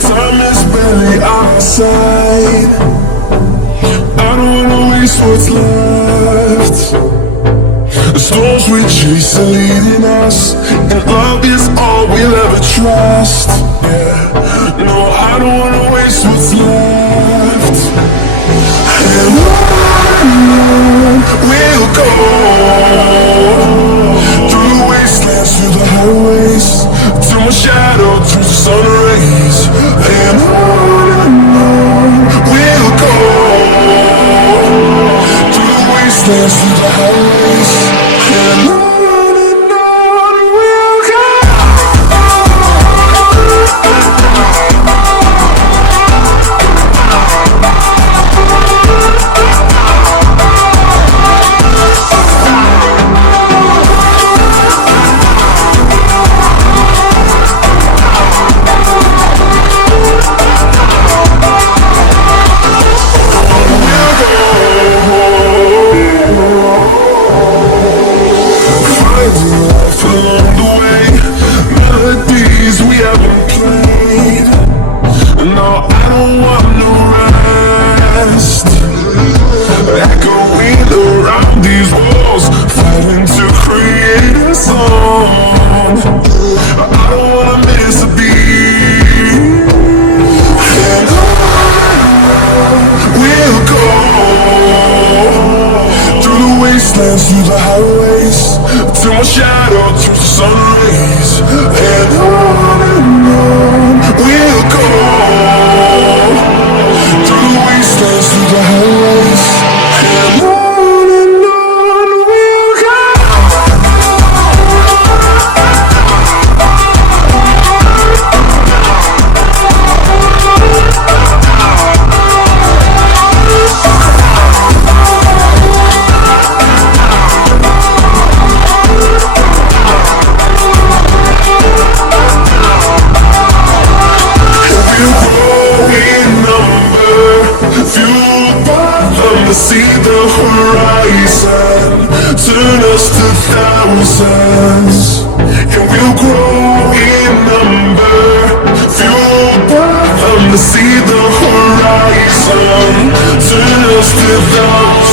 Time is barely on our side. I don't wanna waste what's left. The storms we chase are leading us, and love is all we'll ever trust. Yeah, no, I don't wanna waste what's left. And on we'll go, through the wastelands, through the highways, till my shadow turns to sun rays. And on we'll go, through the wastelands, through the highways. And on we'll go. Along the way, melodies we haven't played. No, I don't want no rest. Echoing around these walls, fighting to create a song. I don't wanna miss a beat. And on we'll go, through the wastelands, through the highways, till my shadow turns to sun rays. And on we'll go, through the wastelands, through the highways. And on we'll go. To see the horizon turn us to thousands, and we'll grow in number, fueled by to see the horizon turn us to thousands.